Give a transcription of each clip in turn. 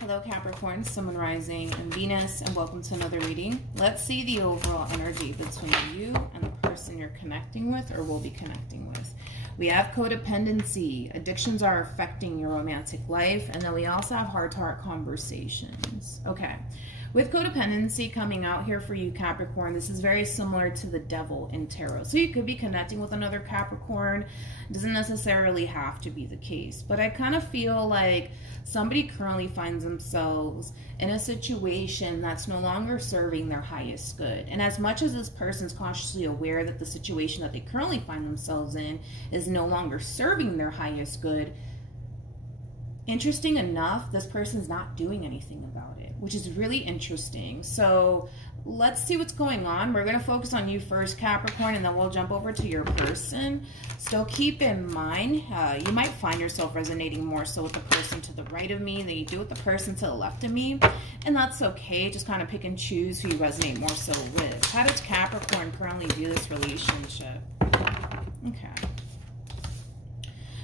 Hello Capricorn, Sun, Moon, Rising, and Venus, and welcome to another reading. Let's see the overall energy between you and the person you're connecting with or will be connecting with. We have codependency. Addictions are affecting your romantic life, and then we also have heart-to-heart conversations. Okay. With codependency coming out here for you, Capricorn, this is very similar to the devil in tarot. So you could be connecting with another Capricorn. It doesn't necessarily have to be the case. But I kind of feel like somebody currently finds themselves in a situation that's no longer serving their highest good. And as much as this person's consciously aware that the situation that they currently find themselves in is no longer serving their highest good, interesting enough, this person's not doing anything about it, which is really interesting. So let's see what's going on. We're going to focus on you first, Capricorn, and then we'll jump over to your person. So keep in mind, you might find yourself resonating more so with the person to the right of me than you do with the person to the left of me. And that's okay. Just kind of pick and choose who you resonate more so with. How does Capricorn currently view this relationship? Okay.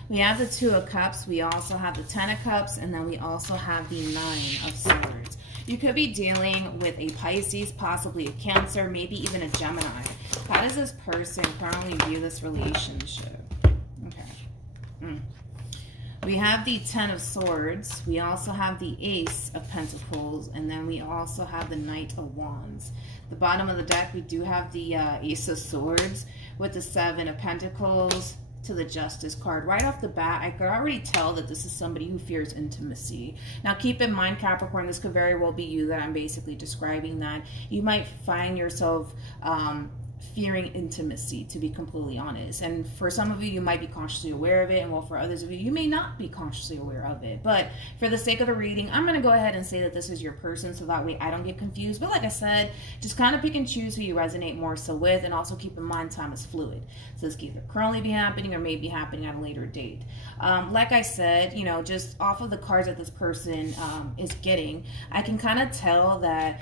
We have the Two of Cups, we also have the Ten of Cups, and then we also have the Nine of Swords. You could be dealing with a Pisces, possibly a Cancer, maybe even a Gemini. How does this person currently view this relationship? Okay. We have the Ten of Swords, we also have the Ace of Pentacles, and then we also have the Knight of Wands. The bottom of the deck, we do have the Ace of Swords with the Seven of Pentacles, to the Justice card. Right off the bat, I could already tell that this is somebody who fears intimacy. Now keep in mind, Capricorn, this could very well be you that I'm basically describing, that you might find yourself fearing intimacy, to be completely honest. And for some of you, you might be consciously aware of it, and well, for others of you, you may not be consciously aware of it. But for the sake of the reading, I'm going to go ahead and say that this is your person, so that way I don't get confused. But like I said, just kind of pick and choose who you resonate more so with, and also keep in mind time is fluid. So this could either currently be happening or may be happening at a later date. Like I said, you know, just off of the cards that this person is getting, I can kind of tell that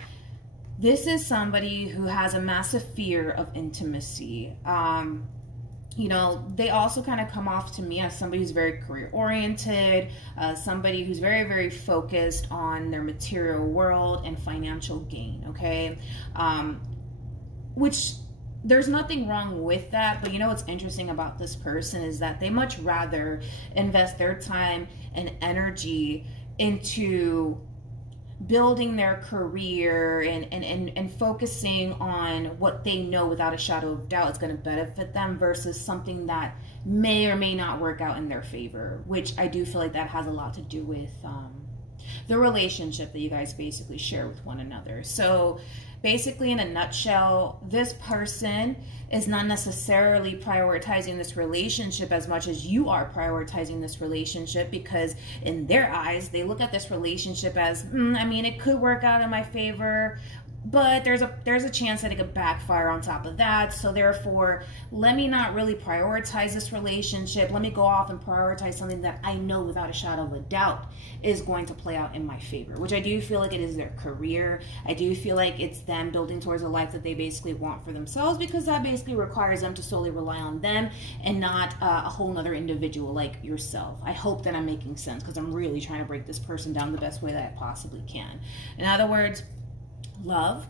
this is somebody who has a massive fear of intimacy. You know, they also kind of come off to me as somebody who's very career-oriented, somebody who's very, very focused on their material world and financial gain, okay? Which, there's nothing wrong with that, but you know what's interesting about this person is that they much rather invest their time and energy into building their career and focusing on what they know without a shadow of doubt is going to benefit them versus something that may or may not work out in their favor, which I do feel like that has a lot to do with the relationship that you guys basically share with one another. So basically, in a nutshell, this person is not necessarily prioritizing this relationship as much as you are prioritizing this relationship, because in their eyes, they look at this relationship as, I mean, it could work out in my favor, but there's a chance that it could backfire on top of that. So therefore, let me not really prioritize this relationship. Let me go off and prioritize something that I know without a shadow of a doubt is going to play out in my favor, which I do feel like it is their career. I do feel like it's them building towards a life that they basically want for themselves, because that basically requires them to solely rely on them and not a whole nother individual like yourself. I hope that I'm making sense, because I'm really trying to break this person down the best way that I possibly can. In other words, love,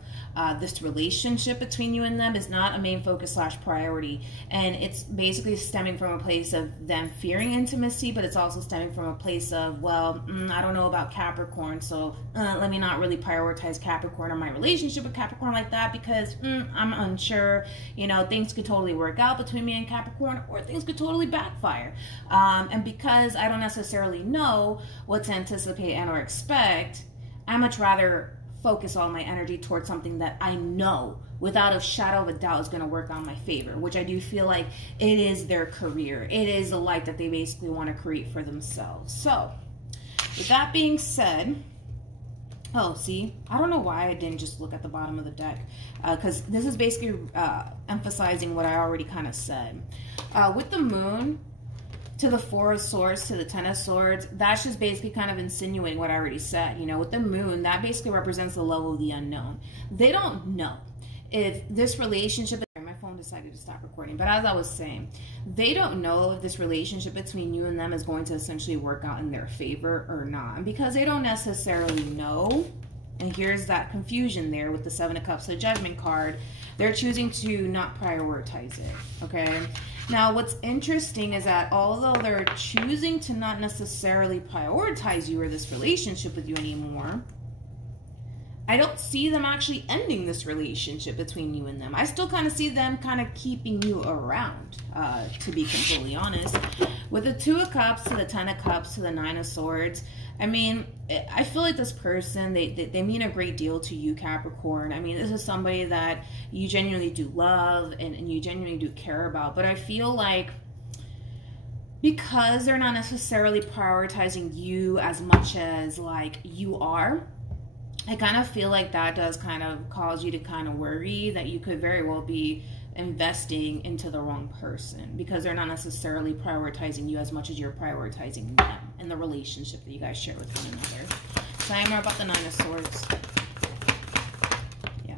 this relationship between you and them is not a main focus / priority, and it's basically stemming from a place of them fearing intimacy, but it's also stemming from a place of, well, I don't know about Capricorn, so let me not really prioritize Capricorn or my relationship with Capricorn like that, because I'm unsure, you know, things could totally work out between me and Capricorn, or things could totally backfire, and because I don't necessarily know what to anticipate and or expect, I much rather focus all my energy towards something that I know without a shadow of a doubt is going to work on my favor, which I do feel like it is their career. It is a life that they basically want to create for themselves. So with that being said, oh, see, I don't know why I didn't just look at the bottom of the deck, because this is basically emphasizing what I already kind of said. With the moon, to the Four of Swords, to the Ten of Swords, that's just basically kind of insinuating what I already said. You know, with the moon, that basically represents the level of the unknown. They don't know if this relationship, my phone phone decided to stop recording. But as I was saying, they don't know if this relationship between you and them is going to essentially work out in their favor or not. And because they don't necessarily know, and here's that confusion there with the Seven of Cups, the Judgment card, they're choosing to not prioritize it, okay? Now, what's interesting is that although they're choosing to not necessarily prioritize you or this relationship with you anymore, I don't see them actually ending this relationship between you and them. I still kind of see them kind of keeping you around, to be completely honest. With the Two of Cups to the Ten of Cups to the Nine of Swords, I mean, I feel like this person, they mean a great deal to you, Capricorn. I mean, this is somebody that you genuinely do love and you genuinely do care about. But I feel like because they're not necessarily prioritizing you as much as like you are, I kind of feel like that does kind of cause you to kind of worry that you could very well be investing into the wrong person because they're not necessarily prioritizing you as much as you're prioritizing them and the relationship that you guys share with one another. So I am more about the Nine of Swords. Yeah.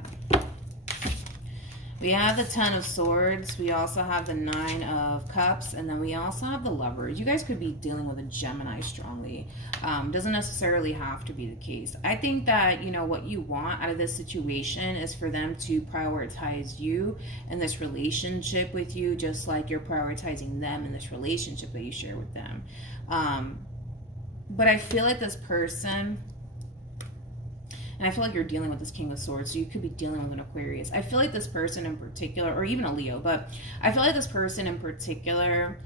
We have the Ten of Swords. We also have the Nine of Cups. And then we also have the Lovers. You guys could be dealing with a Gemini strongly. Doesn't necessarily have to be the case. I think that, you know, what you want out of this situation is for them to prioritize you and this relationship with you, just like you're prioritizing them in this relationship that you share with them. But I feel like this person, and I feel like you're dealing with this King of Swords, so you could be dealing with an Aquarius. I feel like this person in particular, or even a Leo, but I feel like this person in particular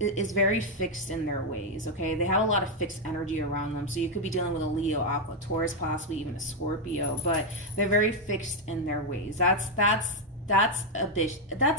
is very fixed in their ways, okay? They have a lot of fixed energy around them, so you could be dealing with a Leo, Aqua, Taurus, possibly even a Scorpio, but they're very fixed in their ways. That's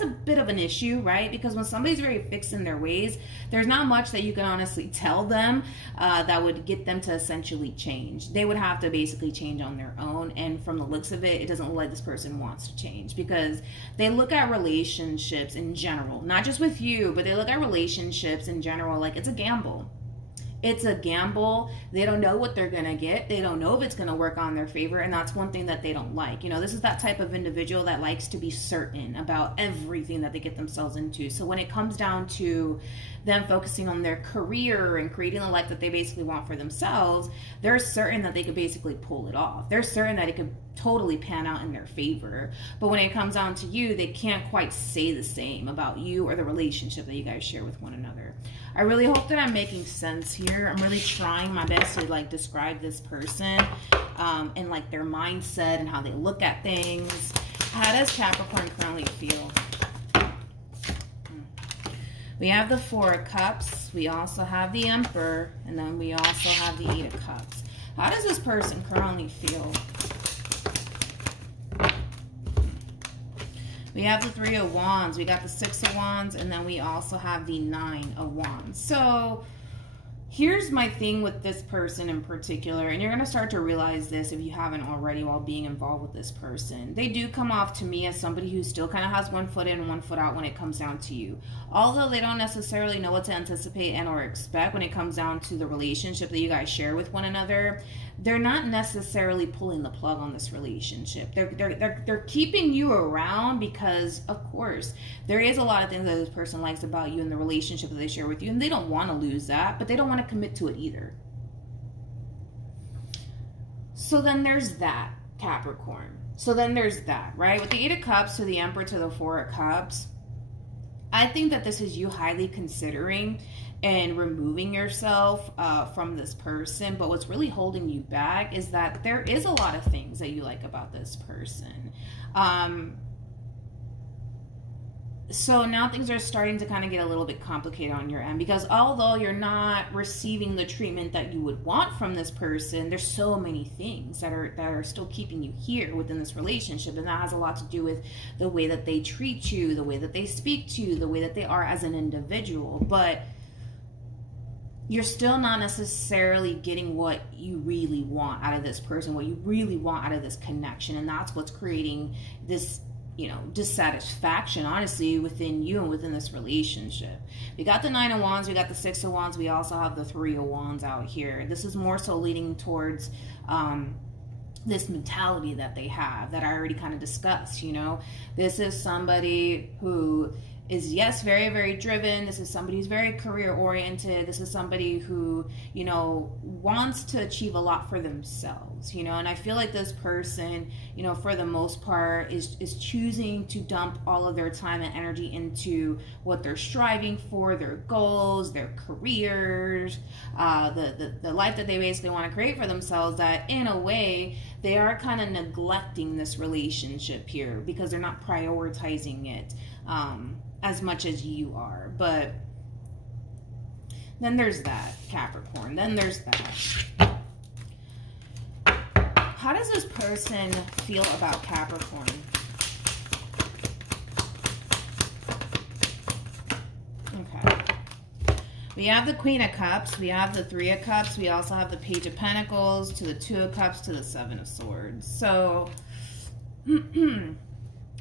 a bit of an issue, right? Because when somebody's very fixed in their ways, there's not much that you can honestly tell them that would get them to essentially change. They would have to basically change on their own, and from the looks of it, it doesn't look like this person wants to change because they look at relationships in general, not just with you, but they look at relationships in general like it's a gamble. It's a gamble. They don't know what they're going to get. They don't know if it's going to work on their favor. And that's one thing that they don't like. You know, this is that type of individual that likes to be certain about everything that they get themselves into. So when it comes down to them focusing on their career and creating the life that they basically want for themselves, they're certain that they could basically pull it off. They're certain that it could totally pan out in their favor. But when it comes down to you, they can't quite say the same about you or the relationship that you guys share with one another. I really hope that I'm making sense here. I'm really trying my best to like describe this person and like their mindset and how they look at things. How does Capricorn currently feel? We have the Four of Cups. We also have the Emperor. And then we also have the Eight of Cups. How does this person currently feel? We have the Three of Wands, we got the Six of Wands, and then we also have the Nine of Wands. So here's my thing with this person in particular, and you're going to start to realize this if you haven't already while being involved with this person. They do come off to me as somebody who still kind of has one foot in and one foot out when it comes down to you. Although they don't necessarily know what to anticipate and or expect when it comes down to the relationship that you guys share with one another, they're not necessarily pulling the plug on this relationship. They're keeping you around because, of course, there is a lot of things that this person likes about you and the relationship that they share with you, and they don't want to lose that, but they don't want to commit to it either. So then there's that, Capricorn. So then there's that, right? With the Eight of Cups to the Emperor to the Four of Cups, I think that this is you highly considering and removing yourself from this person. But what's really holding you back is that there is a lot of things that you like about this person. So now things are starting to kind of get a little bit complicated on your end, because although you're not receiving the treatment that you would want from this person, there's so many things that are still keeping you here within this relationship. And that has a lot to do with the way that they treat you, the way that they speak to you, the way that they are as an individual. But you're still not necessarily getting what you really want out of this person, what you really want out of this connection. And that's what's creating this, you know, dissatisfaction, honestly, within you and within this relationship. We got the Nine of Wands, we got the Six of Wands, we also have the Three of Wands out here. This is more so leading towards this mentality that they have that I already kind of discussed, you know. This is somebody who is, yes, very, very driven. This is somebody who's very career oriented. This is somebody who, you know, wants to achieve a lot for themselves, you know. And I feel like this person, you know, for the most part is choosing to dump all of their time and energy into what they're striving for, their goals, their careers, the life that they basically want to create for themselves, that in a way they are kind of neglecting this relationship here because they're not prioritizing it as much as you are. But then there's that, Capricorn. Then there's that. How does this person feel about Capricorn? Okay. We have the Queen of Cups. We have the Three of Cups. We also have the Page of Pentacles, to the Two of Cups, to the Seven of Swords. So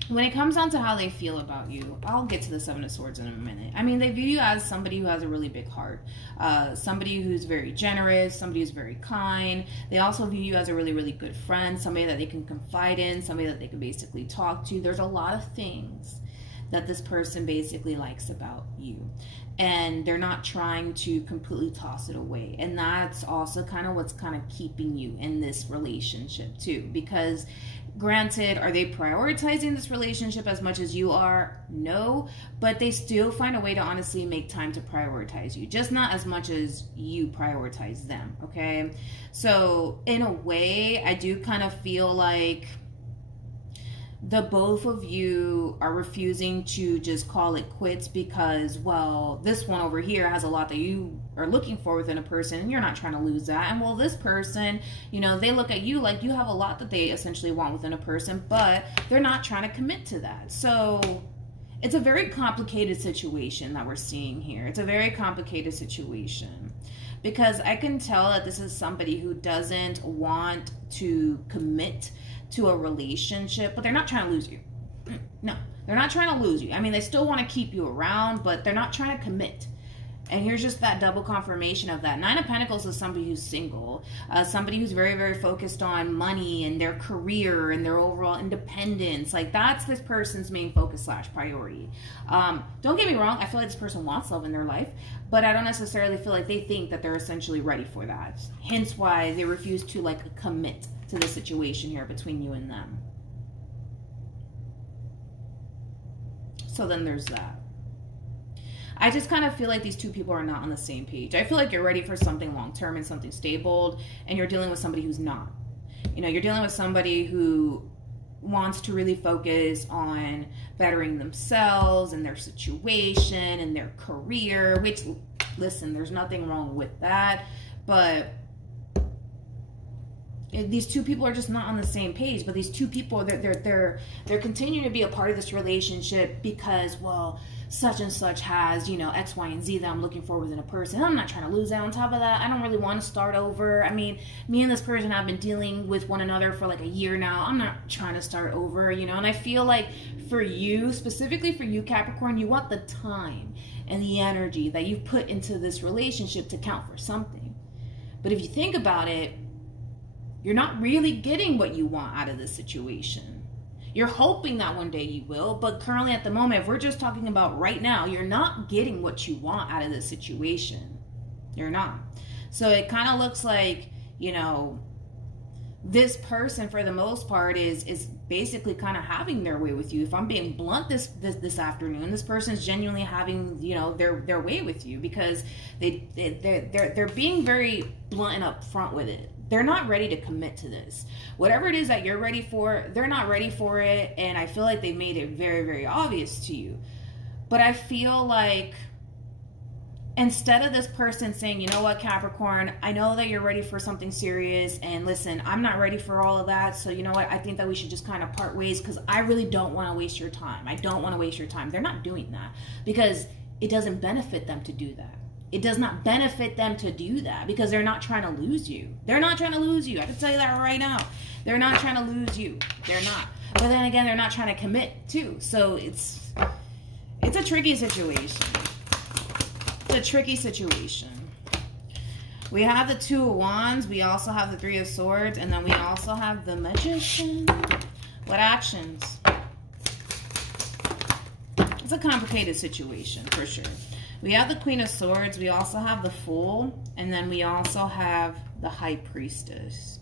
when it comes down to how they feel about you, I'll get to the Seven of Swords in a minute. I mean, they view you as somebody who has a really big heart, somebody who's very generous, somebody who's very kind. They also view you as a really, really good friend, somebody that they can confide in, somebody that they can basically talk to. There's a lot of things that this person basically likes about you, and they're not trying to completely toss it away. And that's also kind of what's kind of keeping you in this relationship too, because granted, are they prioritizing this relationship as much as you are? No, but they still find a way to honestly make time to prioritize you, just not as much as you prioritize them, okay? So in a way, I do kind of feel like the both of you are refusing to just call it quits because, well, this one over here has a lot that you are looking for within a person and you're not trying to lose that. And well, this person, you know, they look at you like you have a lot that they essentially want within a person, but they're not trying to commit to that. So it's a very complicated situation that we're seeing here. It's a very complicated situation because I can tell that this is somebody who doesn't want to commit to a relationship, but they're not trying to lose you. No, they're not trying to lose you. I mean, they still want to keep you around, but they're not trying to commit. And here's just that double confirmation of that. Nine of Pentacles is somebody who's single, somebody who's very, very focused on money and their career and their overall independence. Like, that's this person's main focus / priority. Don't get me wrong, I feel like this person wants love in their life, but I don't necessarily feel like they think that they're essentially ready for that. Hence why they refuse to, like, commit to the situation here between you and them. So then there's that. I just kind of feel like these two people are not on the same page. I feel like you're ready for something long-term and something stable, and you're dealing with somebody who's not. You know, you're dealing with somebody who wants to really focus on bettering themselves and their situation and their career, which, listen, there's nothing wrong with that, but these two people are just not on the same page. But these two people, they're continuing to be a part of this relationship because, well, such and such has, you know, X, Y, and Z that I'm looking for within a person. I'm not trying to lose that. On top of that, I don't really want to start over. I mean, me and this person have been dealing with one another for like a year now. I'm not trying to start over, you know. And I feel like for you, specifically for you, Capricorn, you want the time and the energy that you've put into this relationship to count for something. But if you think about it, you're not really getting what you want out of this situation. You're hoping that one day you will, but currently at the moment, if we're just talking about right now, you're not getting what you want out of this situation. You're not. So it kind of looks like, you know, this person for the most part is basically kind of having their way with you. If I'm being blunt this afternoon, this person's genuinely having, you know, their way with you because they're being very blunt and upfront with it. They're not ready to commit to this. Whatever it is that you're ready for, they're not ready for it. And I feel like they've made it very, very obvious to you. But I feel like instead of this person saying, you know what, Capricorn, I know that you're ready for something serious. And listen, I'm not ready for all of that. So you know what? I think that we should just kind of part ways because I really don't want to waste your time. I don't want to waste your time. They're not doing that because it doesn't benefit them to do that. It does not benefit them to do that because they're not trying to lose you. They're not trying to lose you. I can tell you that right now. They're not trying to lose you. They're not. But then again, they're not trying to commit too. So it's a tricky situation. It's a tricky situation. We have the Two of Wands. We also have the Three of Swords. And then we also have the Magician. What actions? It's a complicated situation, for sure. We have the Queen of Swords. We also have the Fool. And then we also have the High Priestess.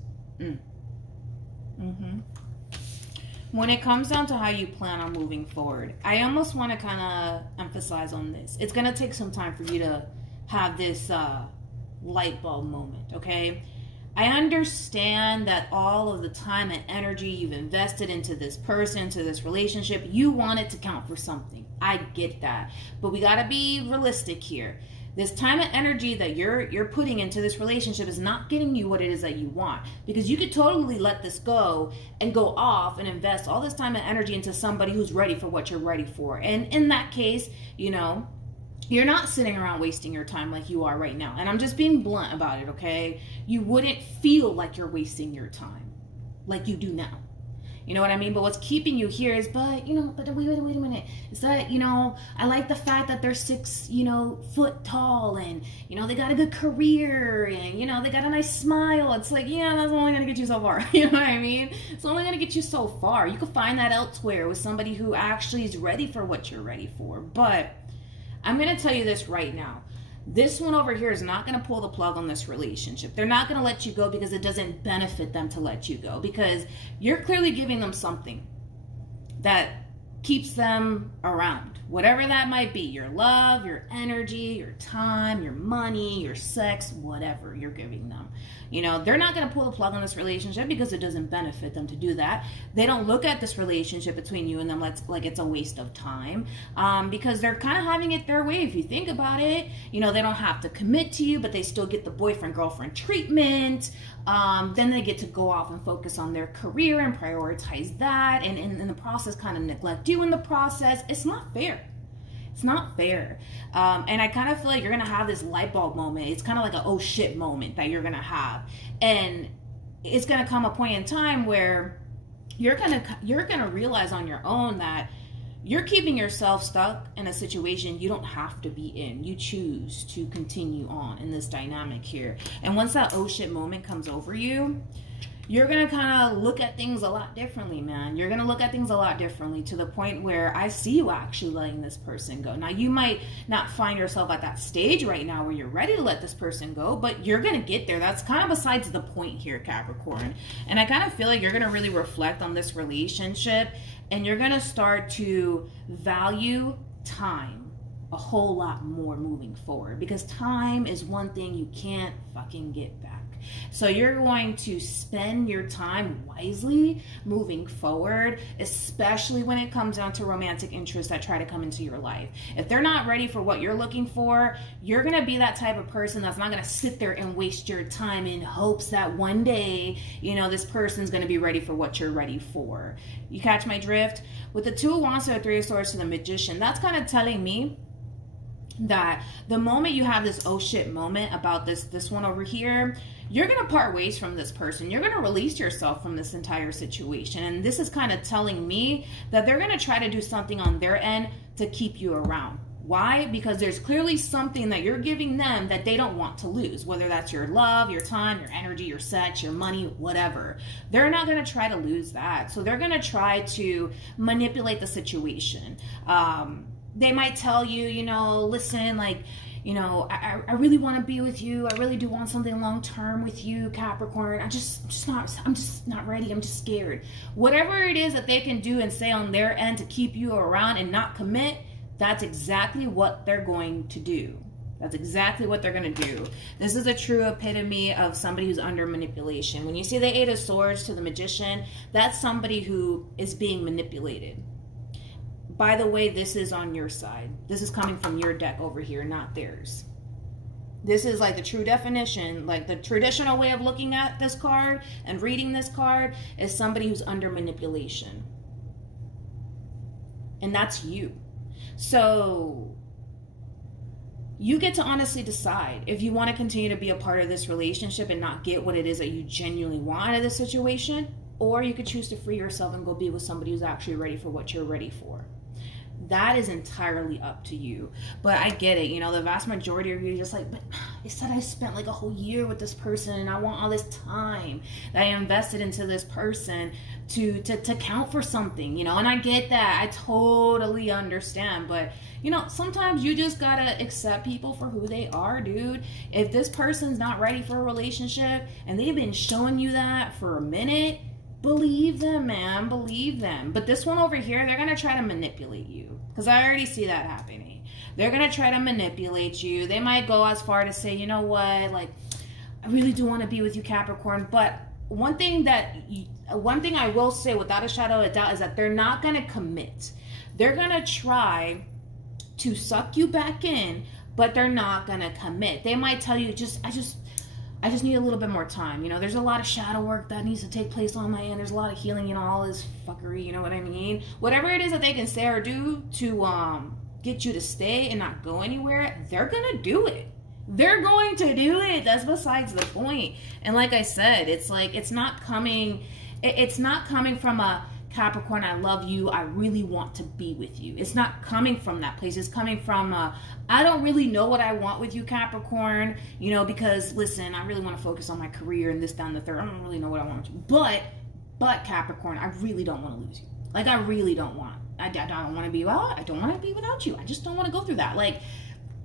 When it comes down to how you plan on moving forward, I almost want to kind of emphasize on this. It's going to take some time for you to have this light bulb moment, okay? I understand that all of the time and energy you've invested into this person, into this relationship, you want it to count for something. I get that. But we got to be realistic here. This time and energy that you're putting into this relationship is not getting you what it is that you want. Because you could totally let this go and go off and invest all this time and energy into somebody who's ready for what you're ready for. And in that case, you know, you're not sitting around wasting your time like you are right now. And I'm just being blunt about it, okay? You wouldn't feel like you're wasting your time like you do now. You know what I mean? But what's keeping you here is, but wait a minute. Is that, I like the fact that they're 6, foot tall and, they got a good career and, they got a nice smile. It's like, yeah, that's only going to get you so far. You know what I mean? It's only going to get you so far. You could find that elsewhere with somebody who actually is ready for what you're ready for. But I'm going to tell you this right now. This one over here is not going to pull the plug on this relationship. They're not going to let you go because it doesn't benefit them to let you go, because you're clearly giving them something that keeps them around. Whatever that might be, your love, your energy, your time, your money, your sex, whatever you're giving them. They're not going to pull the plug on this relationship because it doesn't benefit them to do that. They don't look at this relationship between you and them like it's a waste of time, because they're kind of having it their way. If you think about it, they don't have to commit to you, but they still get the boyfriend-girlfriend treatment. Then they get to go off and focus on their career and prioritize that, and in the process kind of neglect you in the process. It's not fair. It's not fair. And I kind of feel like you're going to have this light bulb moment. It's kind of like a oh shit moment that you're going to have. And it's going to come a point in time where you're going to realize on your own that you're keeping yourself stuck in a situation you don't have to be in. You choose to continue on in this dynamic here. And once that oh shit moment comes over you, you're going to kind of look at things a lot differently, man. You're going to look at things a lot differently, to the point where I see you actually letting this person go. Now, you might not find yourself at that stage right now where you're ready to let this person go, but you're going to get there. That's kind of besides the point here, Capricorn. And I kind of feel like you're going to really reflect on this relationship, and you're going to start to value time a whole lot more moving forward, because time is one thing you can't fucking get back. So you're going to spend your time wisely moving forward, especially when it comes down to romantic interests that try to come into your life. If they're not ready for what you're looking for, you're going to be that type of person that's not going to sit there and waste your time in hopes that one day, this person's going to be ready for what you're ready for. You catch my drift? With the Two of Wands to the Three of Swords to the Magician, that's kind of telling me that the moment you have this oh shit moment about this one over here, you're going to part ways from this person. You're going to release yourself from this entire situation. And this is kind of telling me that they're going to try to do something on their end to keep you around. Why? Because there's clearly something that you're giving them that they don't want to lose, whether that's your love, your time, your energy, your sex, your money, whatever. They're not going to try to lose that. So they're going to try to manipulate the situation. They might tell you, listen, I really want to be with you. I really do want something long-term with you, Capricorn. I'm just not ready. I'm just scared. Whatever it is that they can do and say on their end to keep you around and not commit, that's exactly what they're going to do. That's exactly what they're going to do. This is a true epitome of somebody who's under manipulation. When you see the Eight of Swords to the Magician, that's somebody who is being manipulated. By the way, this is on your side. This is coming from your deck over here, not theirs. This is like the true definition, like the traditional way of looking at this card and reading this card is somebody who's under manipulation. And that's you. So you get to honestly decide if you want to continue to be a part of this relationship and not get what it is that you genuinely want out of this situation, or you could choose to free yourself and go be with somebody who's actually ready for what you're ready for. that is entirely up to you. But I get it, you know, the vast majority of you are just like, but I said I spent like a whole year with this person and I want all this time that I invested into this person to count for something, you know. And I get that, I totally understand. But you know, sometimes you just gotta accept people for who they are, dude. If this person's not ready for a relationship and they've been showing you that for a minute, believe them, man, believe them. But this one over here, they're gonna try to manipulate you, because I already see that happening. They're gonna try to manipulate you. They might go as far to say, you know what, like, I really do want to be with you, Capricorn. But one thing I will say without a shadow of a doubt is that they're not gonna commit. They're gonna try to suck you back in, but they're not gonna commit. They might tell you, I just need a little bit more time. You know, there's a lot of shadow work that needs to take place on my end. There's a lot of healing, you know, all this fuckery, you know what I mean? Whatever it is that they can say or do to get you to stay and not go anywhere, they're gonna do it. They're going to do it. That's besides the point. And like I said, it's like, it's not coming from a Capricorn, I love you, I really want to be with you. It's not coming from that place. It's coming from I don't really know what I want with you, Capricorn, you know, because listen, I really want to focus on my career and this, down, the third. I don't really know what I want with you. But Capricorn, I really don't want to lose you. Like, I really don't want. I don't want to be I don't want to be without you. I just don't want to go through that. Like,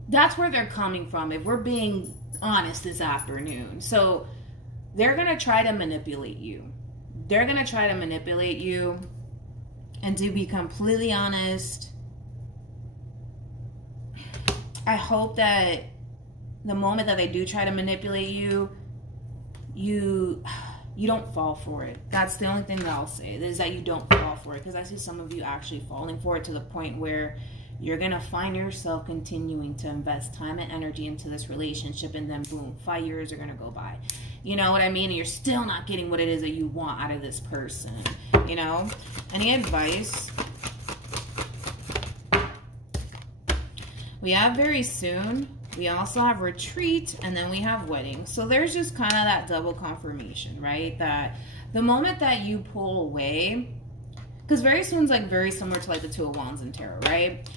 that's where they're coming from, if we're being honest this afternoon. So they're going to try to manipulate you. They're going to try to manipulate you. And to be completely honest, I hope that the moment that they do try to manipulate you, you don't fall for it. That's the only thing that I'll say, is that you don't fall for it. Because I see some of you actually falling for it to the point where you're going to find yourself continuing to invest time and energy into this relationship, and then boom, 5 years are going to go by. You know what I mean? And you're still not getting what it is that you want out of this person. You know? Any advice? We have very soon. We also have retreat, and then we have wedding. So there's just kind of that double confirmation, right? That the moment that you pull away, because very soon is like very similar to like the Two of Wands in tarot, right?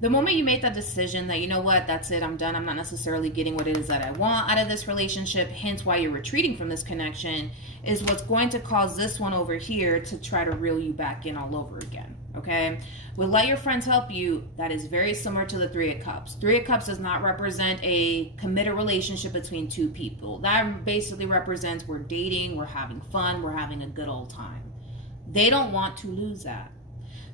The moment you make that decision that, you know what, that's it, I'm done, I'm not necessarily getting what it is that I want out of this relationship, hence why you're retreating from this connection, is what's going to cause this one over here to try to reel you back in all over again, okay? With Let Your Friends Help You, that is very similar to the Three of Cups. Three of Cups does not represent a committed relationship between two people. That basically represents we're dating, we're having fun, we're having a good old time. They don't want to lose that.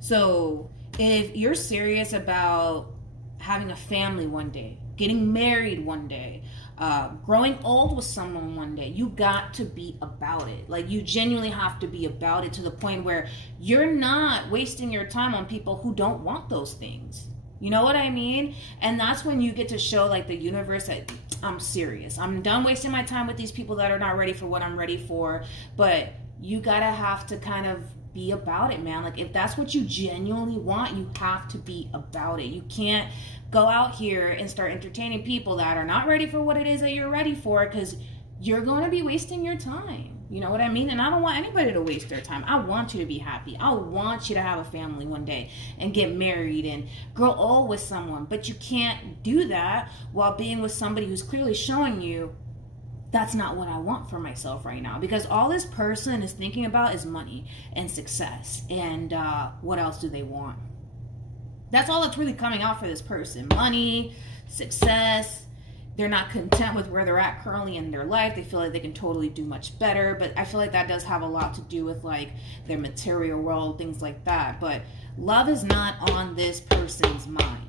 So if you're serious about having a family one day, getting married one day, growing old with someone one day, you got to be about it. Like, you genuinely have to be about it to the point where you're not wasting your time on people who don't want those things. You know what I mean? And that's when you get to show like the universe that I'm serious. I'm done wasting my time with these people that are not ready for what I'm ready for. But you gotta have to kind of be about it, man. Like, if that's what you genuinely want, you have to be about it. You can't go out here and start entertaining people that are not ready for what it is that you're ready for, because you're going to be wasting your time. You know what I mean? And I don't want anybody to waste their time. I want you to be happy. I want you to have a family one day and get married and grow old with someone. But you can't do that while being with somebody who's clearly showing you that's not what I want for myself right now. Because all this person is thinking about is money and success. And what else do they want? That's all that's really coming out for this person. Money, success. They're not content with where they're at currently in their life. They feel like they can totally do much better. But I feel like that does have a lot to do with like their material world, things like that. But love is not on this person's mind.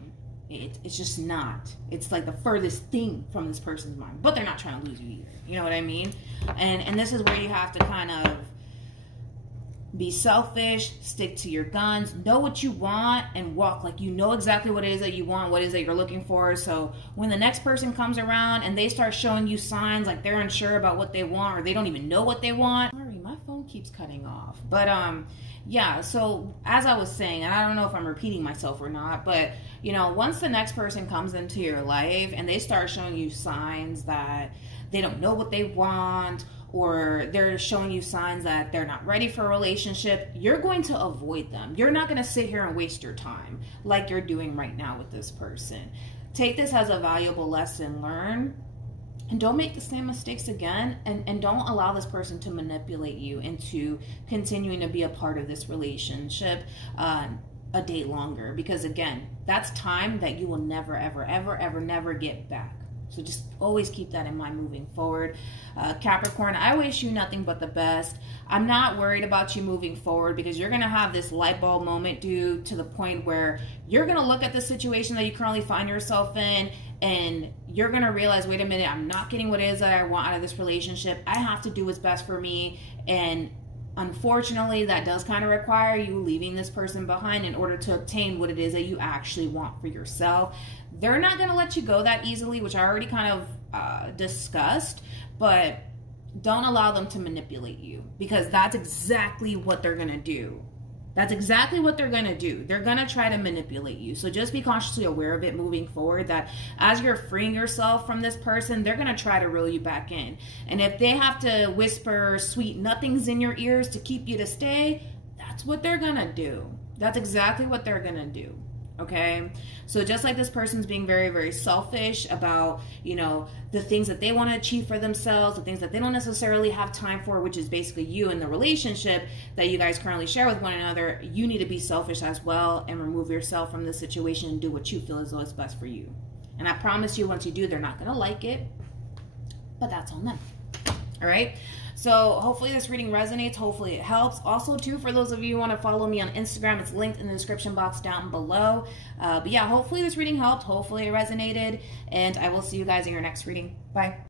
It's just not. It's like the furthest thing from this person's mind. But they're not trying to lose you either. You know what I mean? And this is where you have to kind of be selfish, stick to your guns, know what you want, and walk like you know exactly what it is that you want, what it is that you're looking for. So when the next person comes around and they start showing you signs like they're unsure about what they want, or they don't even know what they want. Sorry, my phone keeps cutting off. But yeah, so as I was saying, and I don't know if I'm repeating myself or not, but you know, once the next person comes into your life and they start showing you signs that they don't know what they want, or they're showing you signs that they're not ready for a relationship, you're going to avoid them. You're not going to sit here and waste your time like you're doing right now with this person. Take this as a valuable lesson learned, and don't make the same mistakes again, and don't allow this person to manipulate you into continuing to be a part of this relationship a day longer, because again, that's time that you will never, ever, ever, ever, never get back. So just always keep that in mind moving forward. Capricorn, I wish you nothing but the best. I'm not worried about you moving forward, because you're going to have this light bulb moment, dude, to the point where you're going to look at the situation that you currently find yourself in, and you're going to realize, wait a minute, I'm not getting what it is that I want out of this relationship. I have to do what's best for me. And unfortunately, that does kind of require you leaving this person behind in order to obtain what it is that you actually want for yourself. They're not going to let you go that easily, which I already kind of discussed, but don't allow them to manipulate you, because that's exactly what they're going to do. That's exactly what they're going to do. They're going to try to manipulate you. So just be consciously aware of it moving forward, that as you're freeing yourself from this person, they're going to try to reel you back in. And if they have to whisper sweet nothings in your ears to keep you to stay, that's what they're going to do. That's exactly what they're going to do. Okay, so just like this person's being very, very selfish about, you know, the things that they want to achieve for themselves, the things that they don't necessarily have time for, which is basically you and the relationship that you guys currently share with one another, you need to be selfish as well and remove yourself from the situation and do what you feel as though is best for you. And I promise you, once you do, they're not going to like it, but that's on them. All right. So hopefully this reading resonates. Hopefully it helps. Also, too, for those of you who want to follow me on Instagram, it's linked in the description box down below. But yeah, hopefully this reading helped. Hopefully it resonated. And I will see you guys in your next reading. Bye.